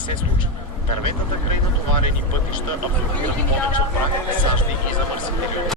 се случва. Дърветата край натоварени пътища абсорбират повече прах, сажди и замърсители.